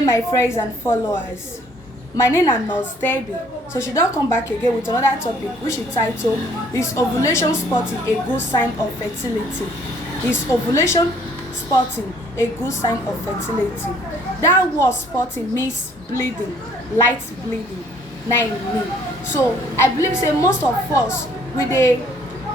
My friends and followers, my name is Nurse Debbie. So she don't come back again with another topic which is titled "Is ovulation spotting a good sign of fertility?" Is ovulation spotting a good sign of fertility? That word spotting means bleeding, light bleeding. Now it mean. So I believe say most of us we dey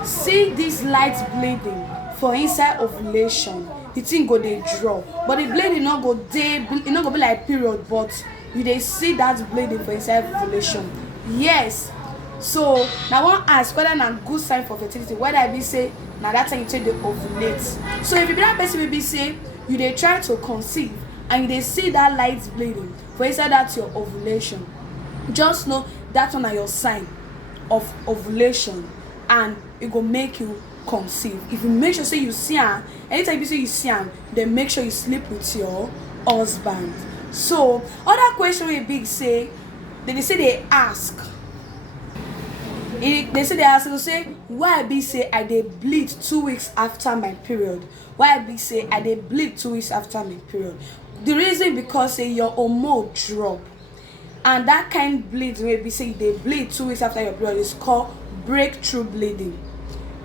see this light bleeding for inside ovulation. The thing go dey drop, but the bleeding no go be like period, but you dey see that bleeding for inside ovulation. Yes. So now I wan ask whether na good sign for fertility, whether I be say na that time you take dey ovulate. So if you be that person wey be say you dey try to conceive and you dey see that light bleeding for inside that your ovulation, just know that one na your sign of ovulation and it go make you conceive. If you make sure say you see am, anytime you say you see am, then make sure you sleep with your husband. So other question wey big say they say they ask say why I be say I dey bleed 2 weeks after my period. Why I be say I dey bleed 2 weeks after my period? The reason because say your hormone drop, and that kind bleed wey be say you dey bleed 2 weeks after your period is called breakthrough bleeding.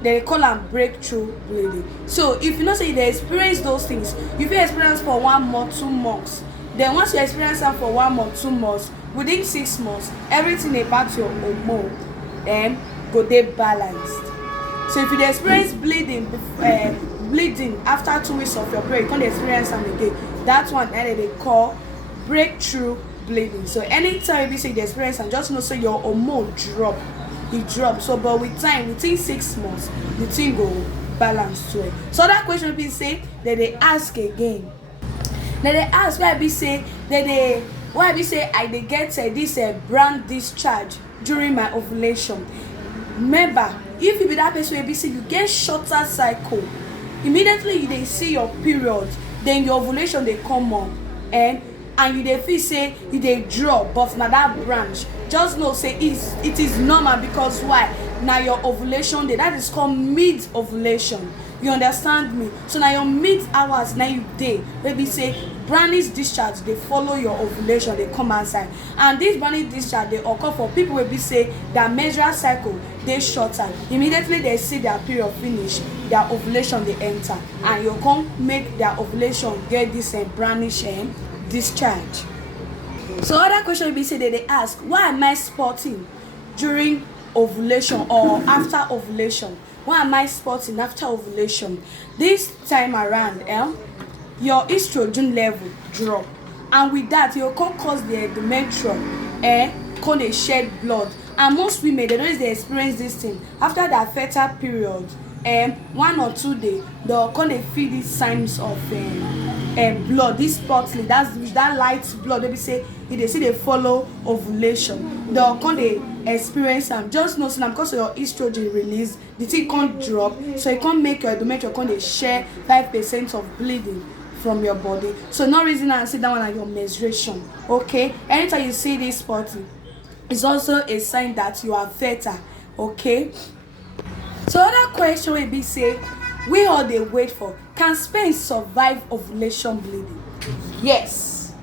They call am breakthrough bleeding. So if you know say you dey experience those things, you fit experience for 1 month, 2 months. Then once you experience am for 1 month, 2 months, within 6 months, everything about your hormone go dey balanced. So if you dey experience bleeding after 2 weeks of your period, you can't experience am again. That one they call breakthrough bleeding. So anytime you say you dey experience am, just know say your hormone drop. It drops. So but with time, within 6 months, the thing go balance to it. So that question be say that they ask again. Then they ask why I be say I dey get this brand discharge during my ovulation. Remember, if you be that person wey be say you get shorter cycle, immediately you dey see your period, then your ovulation dey come on, and you dey feel say you dey drop, but na that branch. Just know say it is normal because why? Now your ovulation day, that is called mid ovulation. You understand me? So now your mid hours now you day, maybe say brownish discharge, they follow your ovulation, they come outside. And this brownish discharge they occur for people will be say their menstrual cycle they shorter. Immediately they see their period finish, their ovulation they enter, and you can't make their ovulation get this brownish discharge. So other question will be say that they ask, why am I spotting during ovulation or after ovulation? Why am I spotting after ovulation? This time around, your estrogen level drop, and with that you can cause the endometrium can they shed blood. And most women they don't experience this thing after their fertile period. 1 or 2 days they'll come they feel these signs of blood, this spotting, that light blood. They say if they see they follow ovulation, they'll come they experience them. Just know so because of your estrogen release, the thing can't drop, so it can't make your endometrium come they share 5% of bleeding from your body. So no reason I see that one at your menstruation. Okay, anytime you see this spotting, it's also a sign that you are fertile. Okay. So other question will be say, we all they wait for, can sperm survive ovulation bleeding? Yes.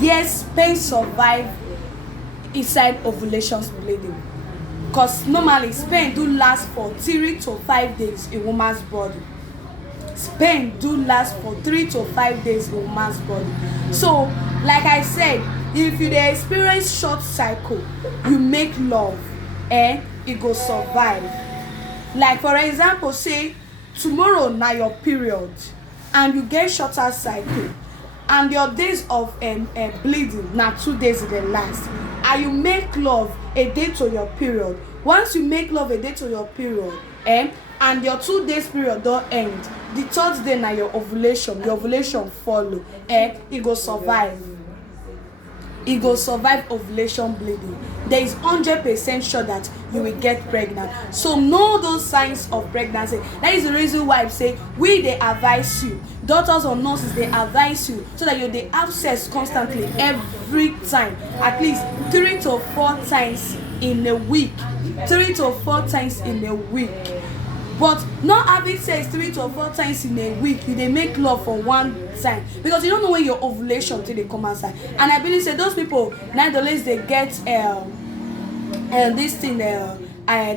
Yes, sperm survive inside ovulation bleeding. Because normally sperm do last for 3 to 5 days in woman's body. Sperm do last for 3 to 5 days in woman's body. So, like I said, if you dey experience short cycle, you make love, it go survive. Like for example, say tomorrow na your period and you get shorter cycle, and your days of bleeding na 2 days in the last, and you make love a day to your period. Once you make love a day to your period, and your 2 days period don't end, the 3rd day na your ovulation follow, it go survive. It go survive ovulation bleeding. There is 100% sure that you will get pregnant. So know those signs of pregnancy. That is the reason why I say they advise you, doctors or nurses, they advise you so that they have sex constantly every time, at least 3 to 4 times in a week. 3 to 4 times in a week. But not having sex 3 to 4 times in a week, you dey make love for one time because you don't know when your ovulation till they come outside. And I believe say those people nonetheless they get this thing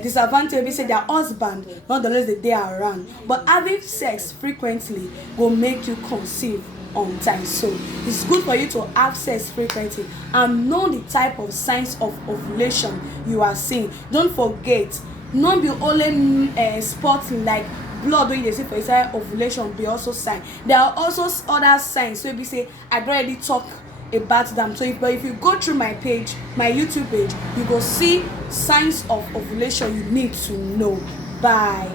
disadvantage be say their husband nonetheless they are around, but having sex frequently will make you conceive on time. So it's good for you to have sex frequently and know the type of signs of ovulation you are seeing. Don't forget, not be only spots like blood wey you dey see for inside ovulation be also sign. There are also other signs wey be say I don already talk about them. So if you go through my page, my YouTube page, you go see signs of ovulation you need to know. Bye.